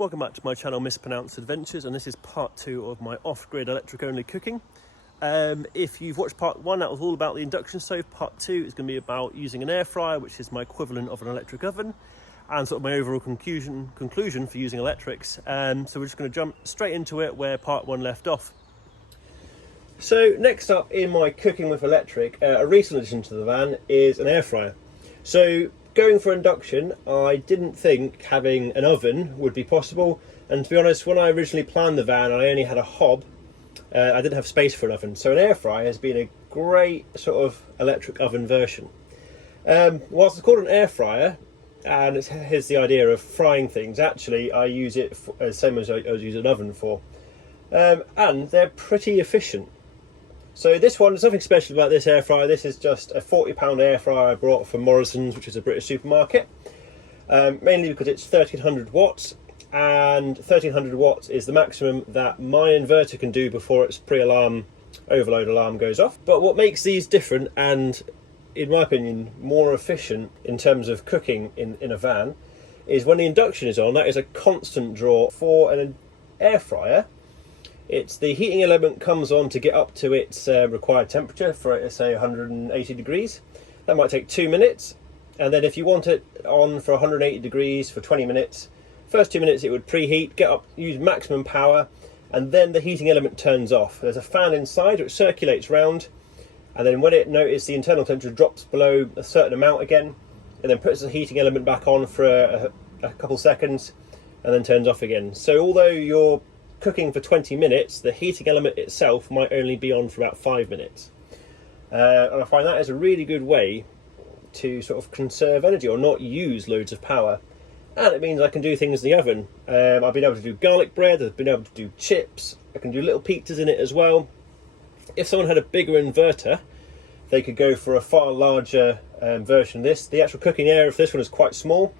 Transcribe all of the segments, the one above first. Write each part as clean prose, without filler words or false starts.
Welcome back to my channel Mispronounced Adventures, and this is part 2 of my off-grid electric only cooking. If you've watched part 1, that was all about the induction stove. Part 2 is going to be about using an air fryer, which is my equivalent of an electric oven, and sort of my overall conclusion for using electrics. So we're just going to jump straight into it where part 1 left off. So next up in my cooking with electric, a recent addition to the van is an air fryer. So going for induction, I didn't think having an oven would be possible, and to be honest, when I originally planned the van I only had a hob. I didn't have space for an oven, so an air fryer has been a great sort of electric oven version. Whilst it's called an air fryer, and here's the idea of frying things, actually I use it the same as I use an oven for, and they're pretty efficient. So this one, there's nothing special about this air fryer. This is just a £40 air fryer I brought from Morrison's, which is a British supermarket, mainly because it's 1300 watts, and 1300 watts is the maximum that my inverter can do before its pre-alarm overload alarm goes off. But what makes these different and, in my opinion, more efficient in terms of cooking in a van is when the induction is on. That is a constant draw. For an air fryer, it's the heating element comes on to get up to its required temperature for it, say 180 degrees. That might take 2 minutes, and then if you want it on for 180 degrees for 20 minutes, first 2 minutes it would preheat, get up, use maximum power, and then the heating element turns off. There's a fan inside which circulates round, and then when it notices the internal temperature drops below a certain amount again, it then puts the heating element back on for a couple seconds and then turns off again. So although you're cooking for 20 minutes, the heating element itself might only be on for about 5 minutes. And I find that is a really good way to sort of conserve energy or not use loads of power. And it means I can do things in the oven. I've been able to do garlic bread, I've been able to do chips, I can do little pizzas in it as well. If someone had a bigger inverter, they could go for a far larger version of this. The actual cooking area for this one is quite small.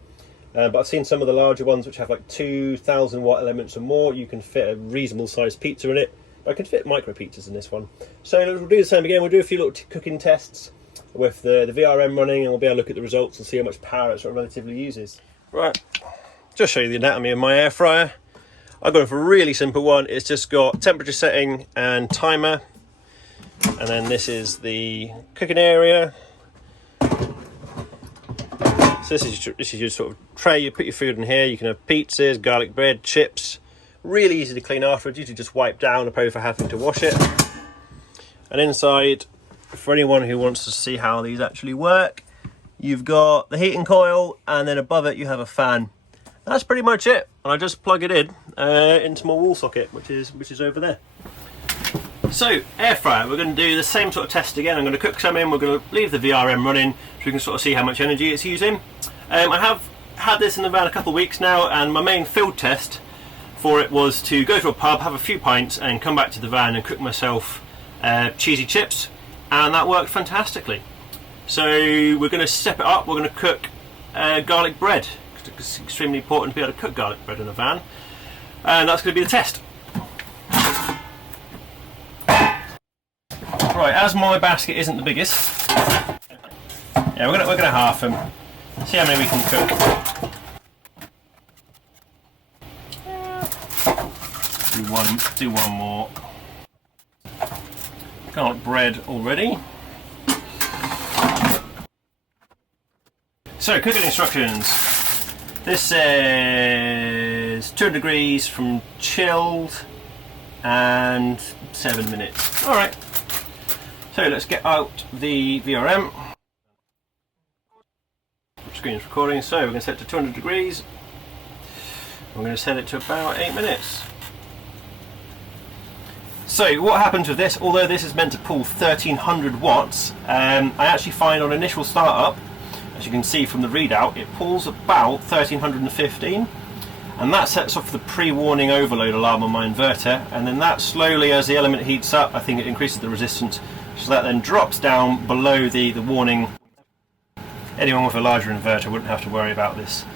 But I've seen some of the larger ones which have like 2000 watt elements or more. You can fit a reasonable sized pizza in it, but I can fit micro pizzas in this one. So we'll do the same again. We'll do a few little cooking tests with the VRM running, and we'll be able to look at the results and see how much power it sort of relatively uses. Right, just show you the anatomy of my air fryer. I've gone for a really simple one. It's just got temperature setting and timer, and then this is the cooking area. So this is your sort of tray. You put your food in here. You can have pizzas, garlic bread, chips. Really easy to clean afterwards. Usually just wipe down opposed to having to wash it. And inside, for anyone who wants to see how these actually work, you've got the heating coil, and then above it you have a fan. And that's pretty much it. And I just plug it in into my wall socket, which is over there. So, air fryer, we're going to do the same sort of test again. I'm going to cook some in, we're going to leave the VRM running so we can sort of see how much energy it's using. I have had this in the van a couple of weeks now, and my main field test for it was to go to a pub, have a few pints, and come back to the van and cook myself cheesy chips, and that worked fantastically. So we're going to step it up, we're going to cook garlic bread, because it's extremely important to be able to cook garlic bread in a van, and that's going to be the test. Right, as my basket isn't the biggest, yeah, we're gonna half them. See how many we can cook. Do one more. Garlic bread already. So, cooking instructions. This says 200 degrees from chilled and 7 minutes. All right. So let's get out the VRM. The screen is recording, so we're going to set it to 200 degrees. I'm going to set it to about 8 minutes. So what happens with this, although this is meant to pull 1300 watts, I actually find on initial startup, as you can see from the readout, it pulls about 1315. And that sets off the pre-warning overload alarm on my inverter, and then that slowly, as the element heats up, I think it increases the resistance, so that then drops down below the warning. Anyone with a larger inverter wouldn't have to worry about this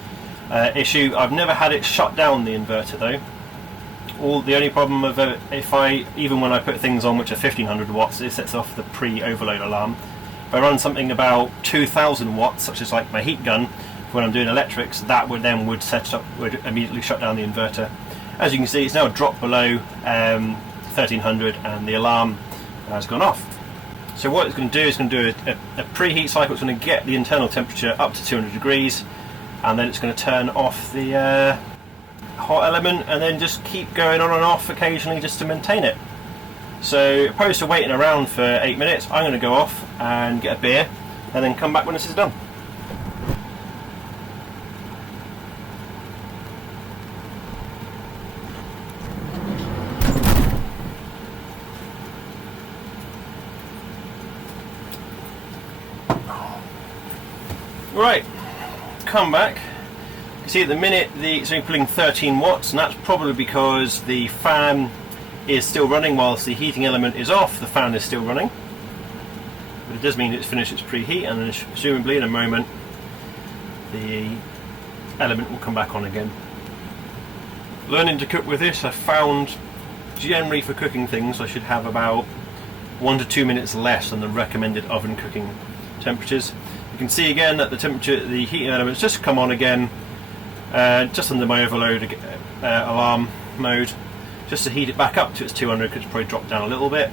issue. I've never had it shut down the inverter though. The only problem of even when I put things on which are 1500 watts, it sets off the pre-overload alarm. If I run something about 2000 watts, such as like my heat gun, when I'm doing electrics, that would immediately shut down the inverter. As you can see, it's now dropped below 1300 and the alarm has gone off. So what it's going to do is going to do a preheat cycle. It's going to get the internal temperature up to 200 degrees, and then it's going to turn off the hot element and then just keep going on and off occasionally just to maintain it. So opposed to waiting around for 8 minutes, I'm going to go off and get a beer and then come back when this is done. Right, come back. You see at the minute it's only pulling 13 watts, and that's probably because the fan is still running whilst the heating element is off. The fan is still running, but it does mean it's finished its preheat, and then presumably in a moment the element will come back on again. Learning to cook with this, I found generally for cooking things I should have about 1 to 2 minutes less than the recommended oven cooking temperatures. You can see again that the temperature, the heating elements just come on again, just under my overload alarm mode, just to heat it back up to its 200, because it's probably dropped down a little bit.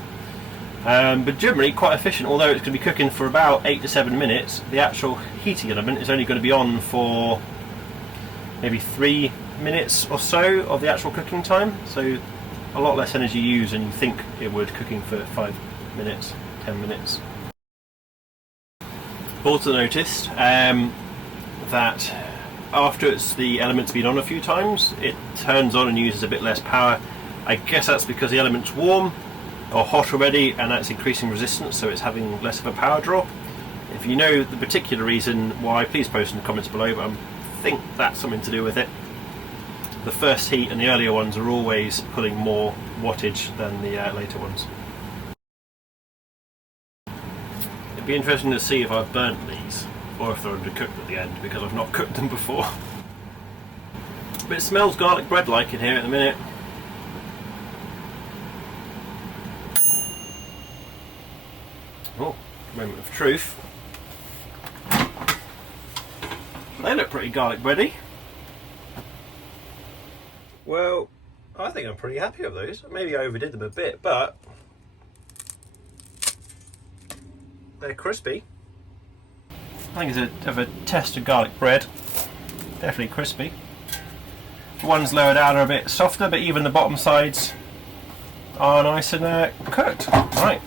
But generally quite efficient. Although it's going to be cooking for about 8 to 7 minutes, the actual heating element is only going to be on for maybe 3 minutes or so of the actual cooking time, so a lot less energy used than you think it would cooking for 5 minutes, 10 minutes. Also noticed that after the element's been on a few times, it turns on and uses a bit less power. I guess that's because the element's warm or hot already, and that's increasing resistance, so it's having less of a power draw. If you know the particular reason why, please post in the comments below, but I think that's something to do with it. The first heat and the earlier ones are always pulling more wattage than the later ones. It'd be interesting to see if I've burnt these, or if they're undercooked at the end, because I've not cooked them before. But it smells garlic bread like in here at the minute. Oh, moment of truth. They look pretty garlic bready. Well, I think I'm pretty happy with those. Maybe I overdid them a bit, but they're crispy. I think it's a test of garlic bread. Definitely crispy. The ones lower down are a bit softer, but even the bottom sides are nice and cooked. Right.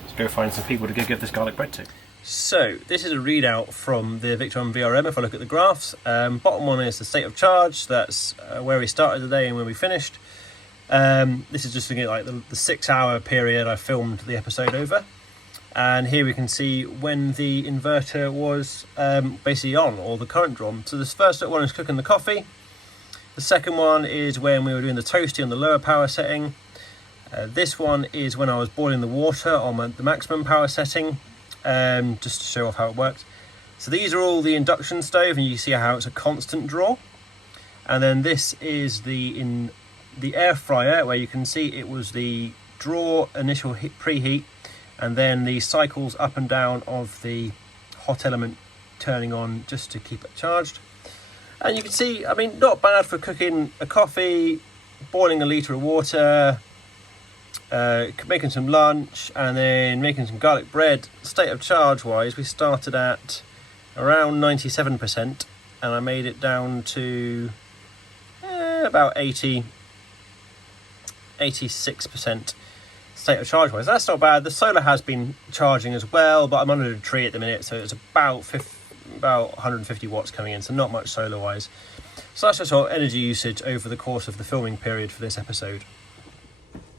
Let's go find some people to go give this garlic bread to. So this is a readout from the Victron VRM. If I look at the graphs, bottom one is the state of charge. That's where we started the day and where we finished. This is just looking at like the 6 hour period I filmed the episode over. And here we can see when the inverter was basically on, or the current drawn. So this first one is cooking the coffee. The second one is when we were doing the toasty on the lower power setting. This one is when I was boiling the water on the maximum power setting. Just to show off how it works. So these are all the induction stove, and you see how it's a constant draw. And then this is the air fryer, where you can see it was the draw, initial preheat, and then the cycles up and down of the hot element turning on just to keep it charged. And you can see, I mean, not bad for cooking a coffee, boiling a litre of water, making some lunch, and then making some garlic bread. State of charge wise, we started at around 97%, and I made it down to about 86% state of charge wise. That's not bad. The solar has been charging as well, but I'm under a tree at the minute, so it's about 150 watts coming in, so not much solar wise. So that's just our energy usage over the course of the filming period for this episode.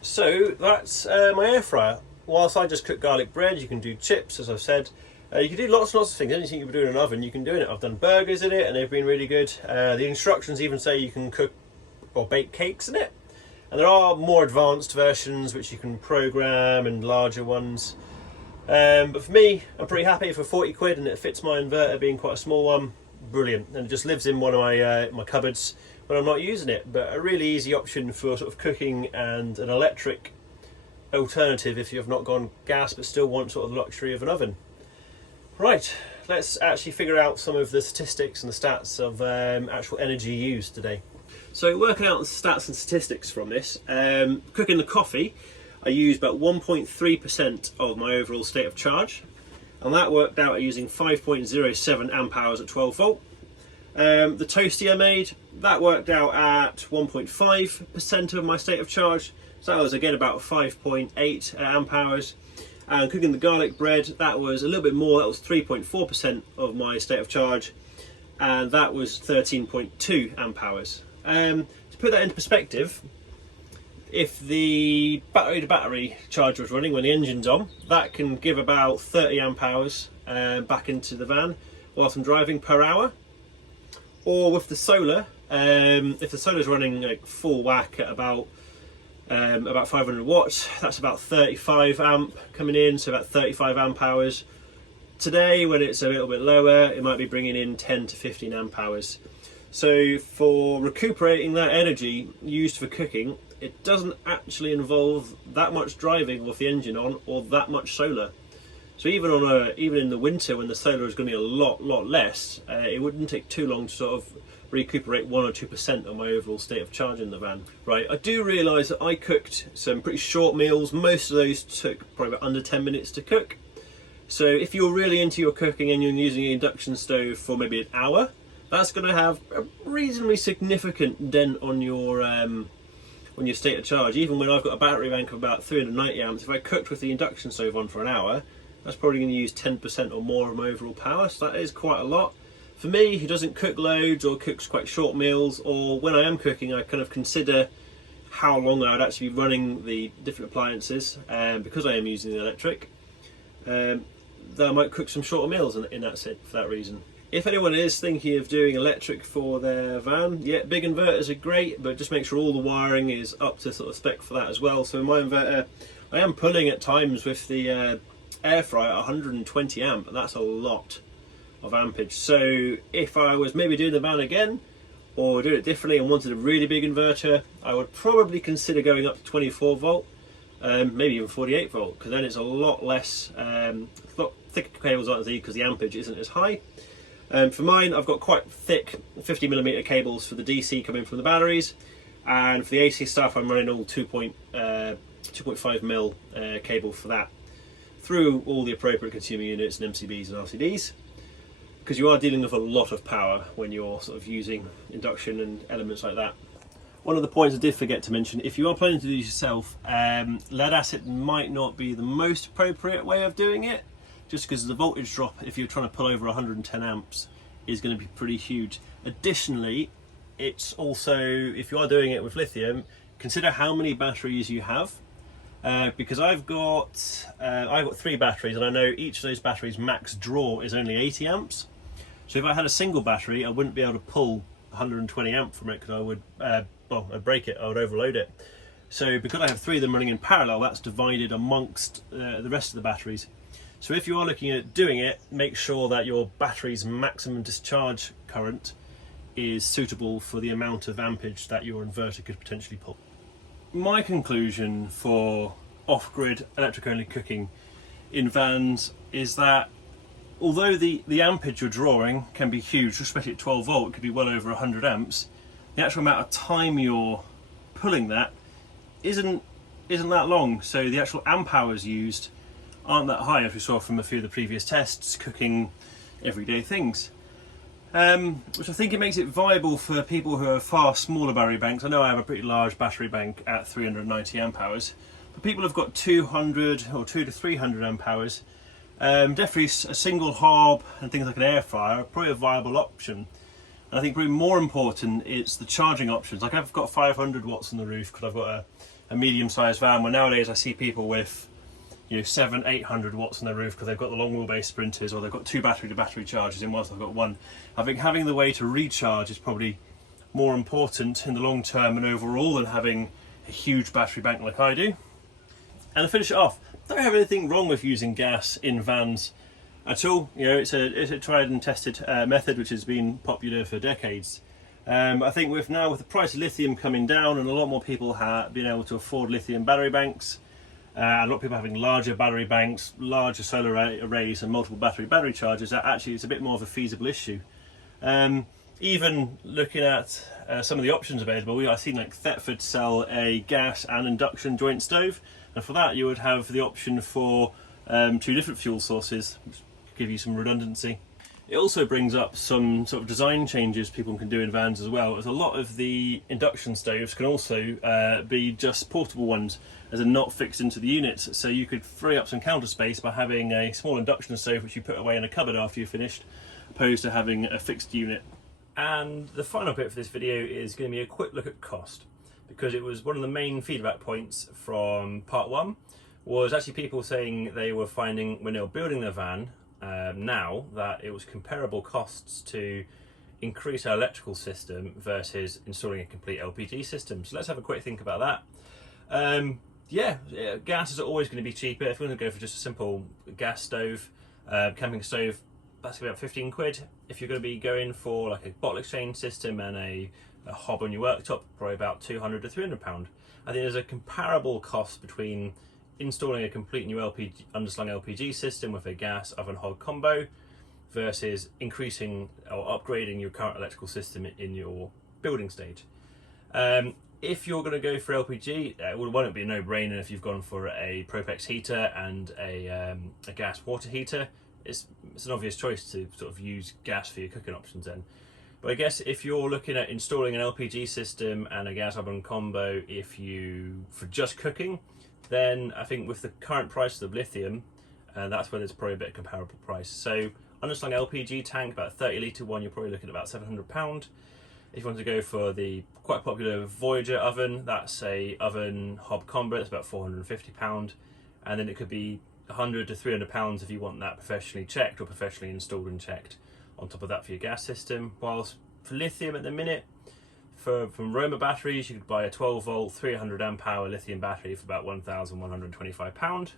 So that's my air fryer. Whilst I just cook garlic bread, you can do chips, as I've said. You can do lots and lots of things. Anything you can do in an oven, you can do in it. I've done burgers in it, and they've been really good. The instructions even say you can cook or bake cakes in it. And there are more advanced versions which you can program, and larger ones. But for me, I'm pretty happy for 40 quid, and it fits my inverter being quite a small one. Brilliant. And it just lives in one of my cupboards, when I'm not using it, but a really easy option for sort of cooking and an electric alternative if you've not gone gas but still want sort of the luxury of an oven. Right, let's actually figure out some of the statistics and the stats of actual energy used today. So working out the stats and statistics from this, cooking the coffee, I used about 1.3% of my overall state of charge, and that worked out using 5.07 amp hours at 12 volt. The toasty I made, that worked out at 1.5% of my state of charge, so that was again about 5.8 amp hours. And cooking the garlic bread, that was a little bit more, that was 3.4% of my state of charge, and that was 13.2 amp hours. To put that into perspective, if the battery to battery charger is running when the engine's on, that can give about 30 amp hours back into the van whilst I'm driving per hour. Or with the solar, if the solar is running like full whack at about 500 watts, that's about 35 amp coming in, so about 35 amp hours. Today, when it's a little bit lower, it might be bringing in 10 to 15 amp hours. So for recuperating that energy used for cooking, it doesn't actually involve that much driving with the engine on or that much solar. So even in the winter when the solar is going to be a lot less, it wouldn't take too long to sort of recuperate 1 or 2% of my overall state of charge in the van. Right, I do realise that I cooked some pretty short meals. Most of those took probably about under 10 minutes to cook. So if you're really into your cooking and you're using an induction stove for maybe an hour, that's going to have a reasonably significant dent on your state of charge. Even when I've got a battery bank of about 390 amps, if I cooked with the induction stove on for an hour, that's probably going to use 10% or more of my overall power, so that is quite a lot. For me, who doesn't cook loads or cooks quite short meals, or when I am cooking, I kind of consider how long I would actually be running the different appliances, because I am using the electric, that I might cook some shorter meals in that set for that reason. If anyone is thinking of doing electric for their van, yeah, big inverters are great, but just make sure all the wiring is up to sort of spec for that as well. So in my inverter, I am pulling at times with the air fryer at 120 amp, and that's a lot of ampage. So if I was maybe doing the van again or doing it differently and wanted a really big inverter, I would probably consider going up to 24 volt, maybe even 48 volt, because then it's a lot less, thicker cables aren't as easy because the ampage isn't as high. For mine, I've got quite thick 50mm cables for the DC coming from the batteries, and for the AC stuff I'm running all 2.5mm cable for that through all the appropriate consumer units and MCBs and RCDs, because you are dealing with a lot of power when you're sort of using induction and elements like that. One of the points I did forget to mention, if you are planning to do this yourself, lead acid might not be the most appropriate way of doing it, just because the voltage drop, if you're trying to pull over 110 amps, is going to be pretty huge. Additionally, it's also, if you are doing it with lithium, consider how many batteries you have, because I've got 3 batteries, and I know each of those batteries max draw is only 80 amps. So if I had a single battery, I wouldn't be able to pull 120 amp from it, because I would, I'd break it, I would overload it. So because I have 3 of them running in parallel, that's divided amongst the rest of the batteries. So if you are looking at doing it, make sure that your battery's maximum discharge current is suitable for the amount of ampage that your inverter could potentially pull. My conclusion for off-grid electric-only cooking in vans is that although the ampage you're drawing can be huge, especially at 12 volt, it could be well over 100 amps, the actual amount of time you're pulling that isn't that long. So the actual amp hours used aren't that high, as we saw from a few of the previous tests cooking everyday things, which I think it makes it viable for people who have far smaller battery banks. I know I have a pretty large battery bank at 390 amp hours, but people have got 200 or 200 to 300 amp hours. Definitely a single hob and things like an air fryer are probably a viable option. And I think probably more important is the charging options. Like I've got 500 watts on the roof because I've got a medium-sized van, where nowadays I see people with 700-800 watts on their roof because they've got the long wheelbase sprinters, or they've got 2 battery-to-battery chargers in whilst I've got 1. I think having the way to recharge is probably more important in the long term and overall than having a huge battery bank like I do. And to finish it off, I don't have anything wrong with using gas in vans at all. It's a tried and tested method which has been popular for decades. I think with the price of lithium coming down and a lot more people being able to afford lithium battery banks, a lot of people having larger battery banks, larger solar arrays and multiple battery chargers, that actually is a bit more of a feasible issue. Even looking at some of the options available, I've seen like Thetford sell a gas and induction joint stove, and for that you would have the option for 2 different fuel sources, which give you some redundancy. It also brings up some sort of design changes people can do in vans as well, as a lot of the induction stoves can also be just portable ones, as they're not fixed into the units. So you could free up some counter space by having a small induction stove which you put away in a cupboard after you're finished, opposed to having a fixed unit. And the final bit for this video is going to be a quick look at cost, because it was one of the main feedback points from part 1, was actually people saying they were finding when they were building their van now that it was comparable costs to increase our electrical system versus installing a complete LPG system. So let's have a quick think about that. Yeah, gas is always going to be cheaper. If you want to go for just a simple gas stove, camping stove, that's about 15 quid. If you're going to be going for like a bottle exchange system and a hob on your worktop, probably about 200 to 300 pound. I think there's a comparable cost between installing a complete new underslung LPG system with a gas oven hob combo versus increasing or upgrading your current electrical system in your building stage. If you're going to go for LPG, it won't be a no-brainer if you've gone for a Propex heater and a gas water heater. It's an obvious choice to sort of use gas for your cooking options then. But I guess if you're looking at installing an LPG system and a gas oven combo for just cooking, then I think with the current price of lithium, that's where there's probably a bit of comparable price. So underslung LPG tank, about a 30 litre one, you're probably looking at about £700. If you want to go for the quite popular Voyager oven, that's a oven hob combo, that's about £450. And then it could be £100 to £300 if you want that professionally checked or professionally installed and checked on top of that for your gas system. Whilst for lithium at the minute, from Roma batteries, you could buy a 12 volt 300 amp hour lithium battery for about £1,125.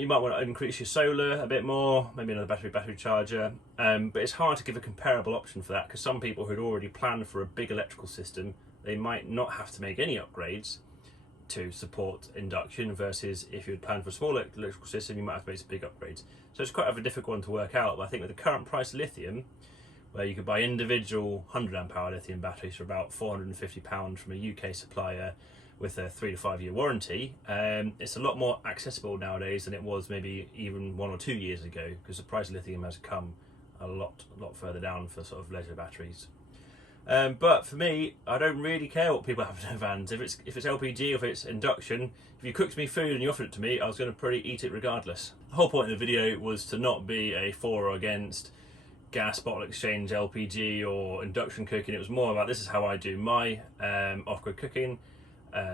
You might want to increase your solar a bit more, maybe another battery charger, but it's hard to give a comparable option for that, because some people who'd already planned for a big electrical system, they might not have to make any upgrades to support induction, versus if you had planned for a small electrical system, you might have to make some big upgrades. So it's quite a difficult one to work out, but I think with the current price of lithium, where you could buy individual 100 amp hour lithium batteries for about £450 from a UK supplier with a 3 to 5 year warranty, it's a lot more accessible nowadays than it was maybe even 1 or 2 years ago, because the price of lithium has come a lot further down for sort of leisure batteries. But for me, I don't really care what people have in their vans. If it's LPG or if it's induction, if you cooked me food and you offered it to me, I was going to probably eat it regardless. The whole point of the video was to not be a for or against gas, bottle exchange, LPG or induction cooking. It was more about, this is how I do my off-grid cooking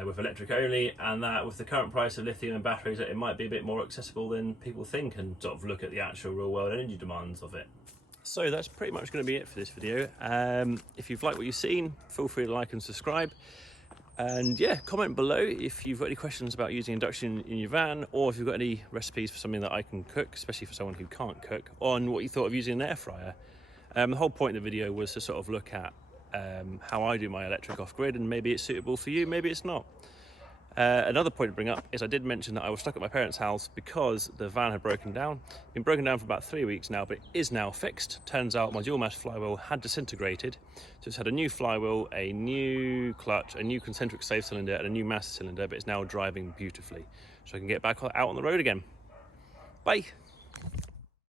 with electric only, and that with the current price of lithium and batteries, that it might be a bit more accessible than people think, and sort of look at the actual real world energy demands of it. So that's pretty much going to be it for this video. If you've liked what you've seen, feel free to like and subscribe. And yeah, comment below if you've got any questions about using induction in your van, or if you've got any recipes for something that I can cook, especially for someone who can't cook, on what you thought of using an air fryer. The whole point of the video was to sort of look at how I do my electric off-grid, and maybe it's suitable for you, maybe it's not. Another point to bring up is I did mention that I was stuck at my parents' house because the van had broken down. Been broken down for about 3 weeks now, but it is now fixed. Turns out my dual mass flywheel had disintegrated, so it's had a new flywheel, a new clutch, a new concentric safe cylinder, and a new master cylinder, but it's now driving beautifully, so I can get back out on the road again. Bye.